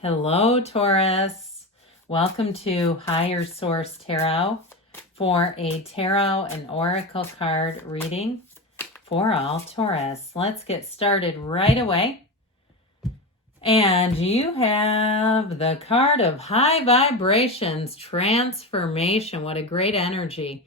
Hello, Taurus. Welcome to Higher Source Tarot for a tarot and oracle card reading for all Taurus. Let's get started right away. And you have the card of high vibrations, transformation. What a great energy.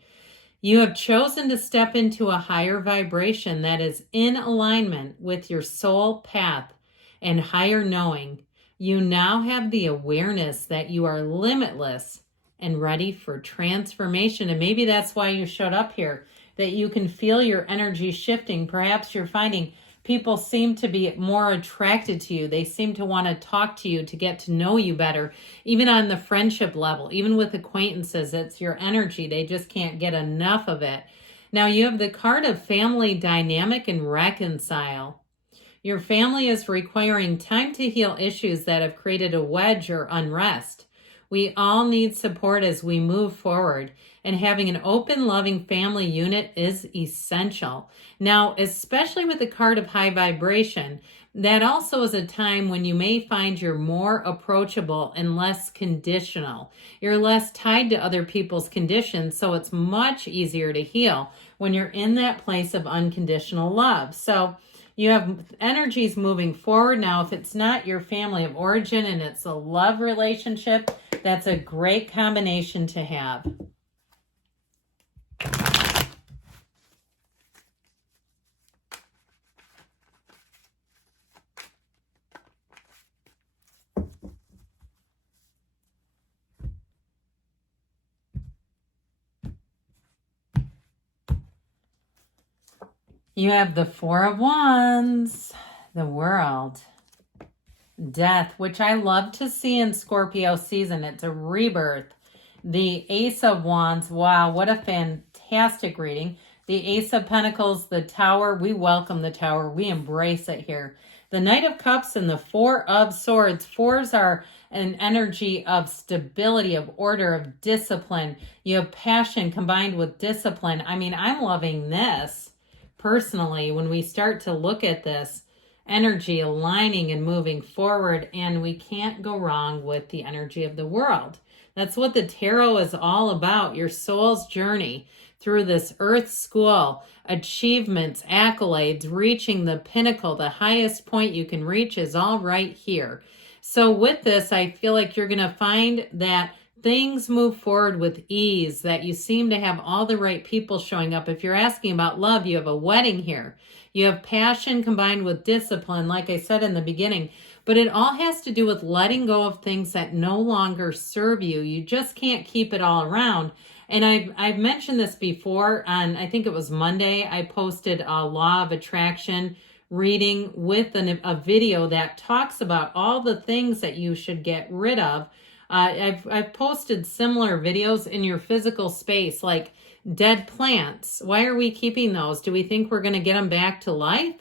You have chosen to step into a higher vibration that is in alignment with your soul path and higher knowing. You now have the awareness that you are limitless and ready for transformation. And maybe that's why you showed up here, that you can feel your energy shifting. Perhaps you're finding people seem to be more attracted to you. They seem to want to talk to you, to get to know you better, even on the friendship level, even with acquaintances. It's your energy. They just can't get enough of it. Now you have the card of family dynamic and reconcile. Your family is requiring time to heal issues that have created a wedge or unrest. We all need support as we move forward, and having an open, loving family unit is essential. Now, especially with the card of high vibration, that also is a time when you may find you're more approachable and less conditional. You're less tied to other people's conditions, so it's much easier to heal when you're in that place of unconditional love. So you have energies moving forward. Now, if it's not your family of origin and it's a love relationship, that's a great combination to have. You have the Four of Wands, the World, Death, which I love to see in Scorpio season. It's a rebirth. The Ace of Wands, wow, what a fantastic reading. The Ace of Pentacles, the Tower, we welcome the Tower. We embrace it here. The Knight of Cups and the Four of Swords. Fours are an energy of stability, of order, of discipline. You have passion combined with discipline. I mean, I'm loving this. Personally, when we start to look at this energy aligning and moving forward, and we can't go wrong with the energy of the world. That's what the tarot is all about, your soul's journey through this earth school, achievements, accolades, reaching the pinnacle, the highest point you can reach is all right here. So with this, I feel like you're going to find that things move forward with ease, that you seem to have all the right people showing up. If you're asking about love, you have a wedding here. You have passion combined with discipline, like I said in the beginning. But it all has to do with letting go of things that no longer serve you. You just can't keep it all around. And I've mentioned this before on, I think it was Monday, I posted a law of attraction reading with a video that talks about all the things that you should get rid of. I've posted similar videos in your physical space, like dead plants. Why are we keeping those? Do we think we're going to get them back to life?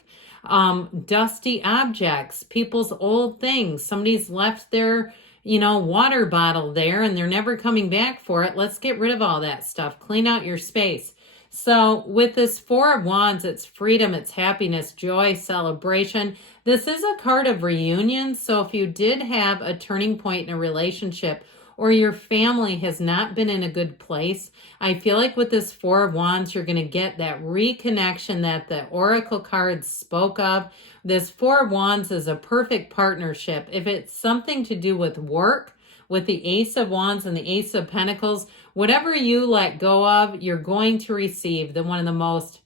Dusty objects, people's old things. Somebody's left their, water bottle there and they're never coming back for it. Let's get rid of all that stuff. Clean out your space. So with this Four of Wands, it's freedom, it's happiness, joy, celebration. This is a card of reunion. So if you did have a turning point in a relationship or your family has not been in a good place, I feel like with this Four of Wands, you're going to get that reconnection that the oracle cards spoke of. This Four of Wands is a perfect partnership. If it's something to do with work, with the Ace of Wands and the Ace of Pentacles, whatever you let go of, you're going to receive. The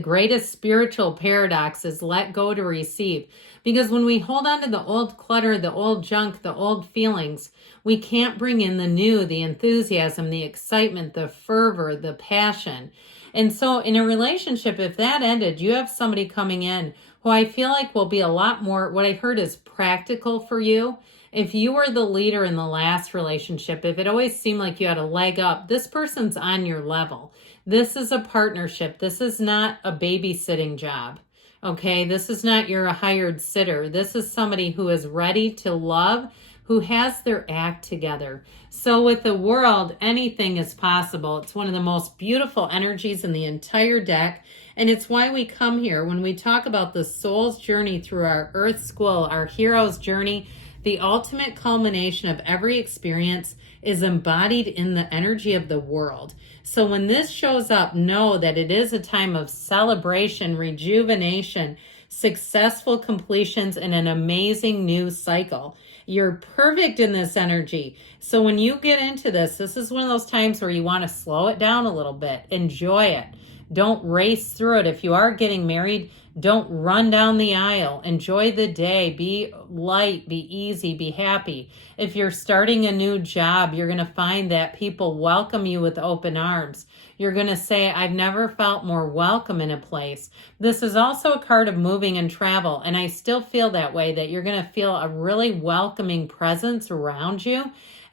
greatest spiritual paradox is let go to receive. Because when we hold on to the old clutter, the old junk, the old feelings, we can't bring in the new, the enthusiasm, the excitement, the fervor, the passion. And so in a relationship, if that ended, you have somebody coming in who I feel like will be a lot more, what I heard is practical for you. If you were the leader in the last relationship, if it always seemed like you had a leg up, this person's on your level. This is a partnership. This is not a babysitting job. Okay, this is not you're a hired sitter. This is somebody who is ready to love, who has their act together. So with the World, anything is possible. It's one of the most beautiful energies in the entire deck. And it's why we come here when we talk about the soul's journey through our earth school, our hero's journey. The ultimate culmination of every experience is embodied in the energy of the world. So when this shows up, know that it is a time of celebration, rejuvenation, successful completions, and an amazing new cycle. You're perfect in this energy. So when you get into this, this is one of those times where you want to slow it down a little bit. Enjoy it. Don't race through it. If you are getting married, don't run down the aisle. Enjoy the day. Be light, be easy, be happy. If you're starting a new job, you're going to find that people welcome you with open arms. You're going to say, I've never felt more welcome in a place. This is also a card of moving and travel, and I still feel that way, that you're going to feel a really welcoming presence around you.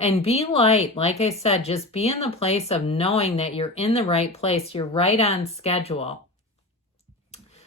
And be light. Like I said, just be in the place of knowing that you're in the right place. You're right on schedule.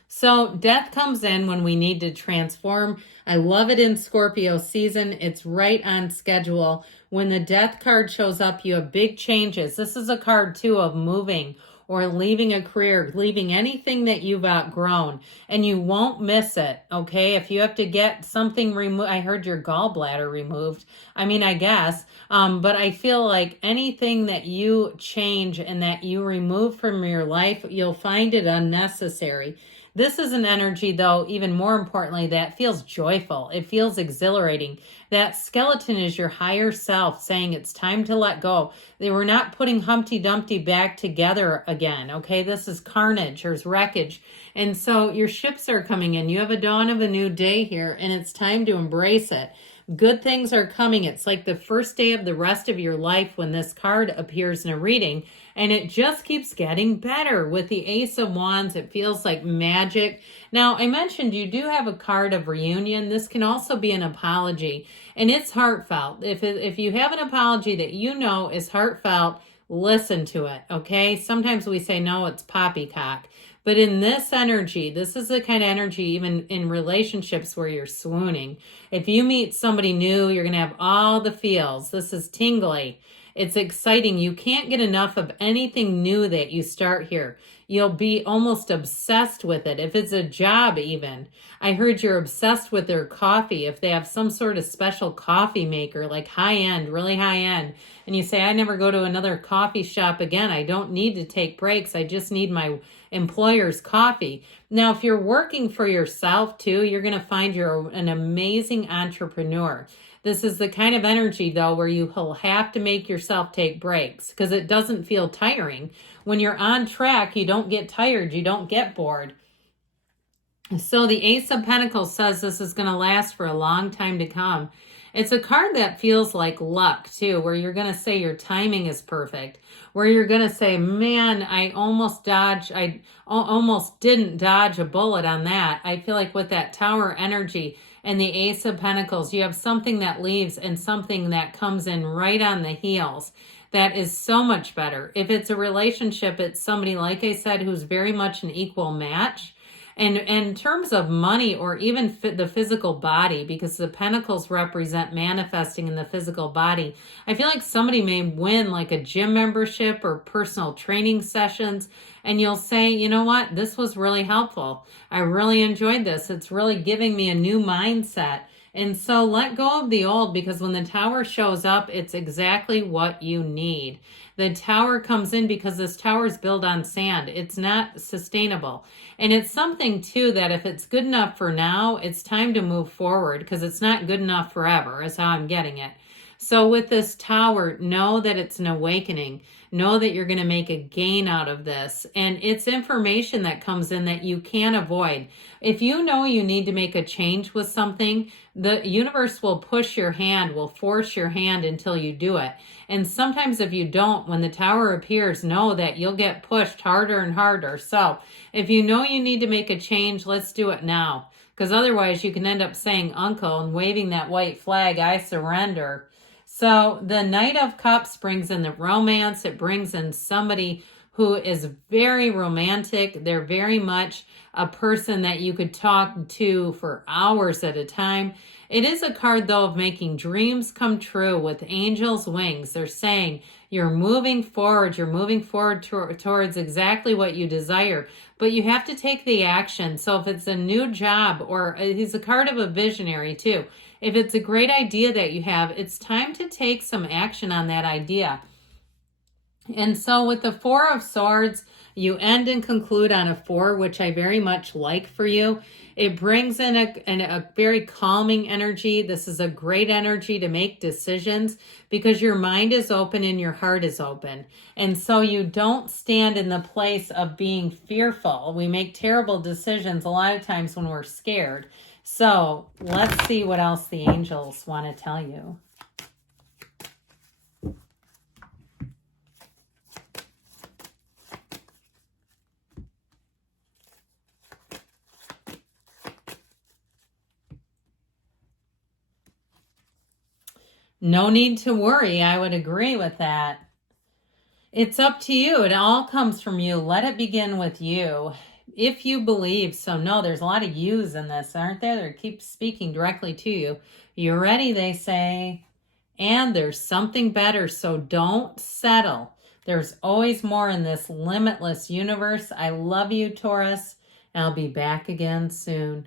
So death comes in when we need to transform. I love it in Scorpio season. It's right on schedule. When the death card shows up, you have big changes. This is a card too of moving or leaving a career, leaving anything that you've outgrown, and you won't miss it, okay? If you have to get something removed, I heard your gallbladder removed. I mean, I guess, but I feel like anything that you change and that you remove from your life, you'll find it unnecessary. This is an energy, though, even more importantly, that feels joyful. It feels exhilarating. That skeleton is your higher self saying it's time to let go. They were not putting Humpty Dumpty back together again, okay? This is carnage. There's wreckage. And so your ships are coming in. You have a dawn of a new day here, and it's time to embrace it. Good things are coming. It's like the first day of the rest of your life when this card appears in a reading, and it just keeps getting better. With the Ace of Wands, it feels like magic. Now, I mentioned you do have a card of reunion. This can also be an apology, and it's heartfelt. If you have an apology that you know is heartfelt, listen to it, okay? Sometimes we say, no, it's poppycock. But in this energy, this is the kind of energy even in relationships where you're swooning. If you meet somebody new, you're going to have all the feels. This is tingly. It's exciting. You can't get enough of anything new that you start here. You'll be almost obsessed with it. If it's a job even. I heard you're obsessed with their coffee. If they have some sort of special coffee maker, like high end, really high end, and you say, I never go to another coffee shop again. I don't need to take breaks. I just need my employer's coffee. Now, if you're working for yourself too, you're going to find you're an amazing entrepreneur. This is the kind of energy, though, where you'll have to make yourself take breaks because it doesn't feel tiring. When you're on track, you don't get tired. You don't get bored. So the Ace of Pentacles says this is going to last for a long time to come. It's a card that feels like luck, too, where you're going to say your timing is perfect, where you're going to say, man, I almost didn't dodge a bullet on that. I feel like with that Tower energy and the Ace of Pentacles, you have something that leaves and something that comes in right on the heels. That is so much better. If it's a relationship, it's somebody, like I said, who's very much an equal match. And in terms of money or even the physical body, because the pentacles represent manifesting in the physical body, I feel like somebody may win like a gym membership or personal training sessions, and you'll say, you know what, this was really helpful. I really enjoyed this. It's really giving me a new mindset. And so let go of the old, because when the Tower shows up, it's exactly what you need. The Tower comes in because this tower is built on sand. It's not sustainable. And it's something, too, that if it's good enough for now, it's time to move forward because it's not good enough forever, is how I'm getting it. So with this Tower, know that it's an awakening. Know that you're going to make a gain out of this. And it's information that comes in that you can't avoid. If you know you need to make a change with something, the universe will push your hand, will force your hand until you do it. And sometimes if you don't, when the Tower appears, know that you'll get pushed harder and harder. So if you know you need to make a change, let's do it now. Because otherwise you can end up saying uncle and waving that white flag, I surrender. So the Knight of Cups brings in the romance. It brings in somebody who is very romantic. They're very much a person that you could talk to for hours at a time. It is a card, though, of making dreams come true with angels' wings. They're saying you're moving forward. You're moving forward towards exactly what you desire. But you have to take the action. So if it's a new job, or he's a card of a visionary, too. If it's a great idea that you have, it's time to take some action on that idea. And so with the Four of Swords, you end and conclude on a 4, which I very much like for you. It brings in a very calming energy. This is a great energy to make decisions because your mind is open and your heart is open. And so you don't stand in the place of being fearful. We make terrible decisions a lot of times when we're scared. So let's see what else the angels want to tell you. No need to worry. I would agree with that. It's up to you. It all comes from you. Let it begin with you. If you believe, so no, there's a lot of yous in this, aren't there? They keep speaking directly to you. You're ready, they say. And there's something better, so don't settle. There's always more in this limitless universe. I love you, Taurus, and I'll be back again soon.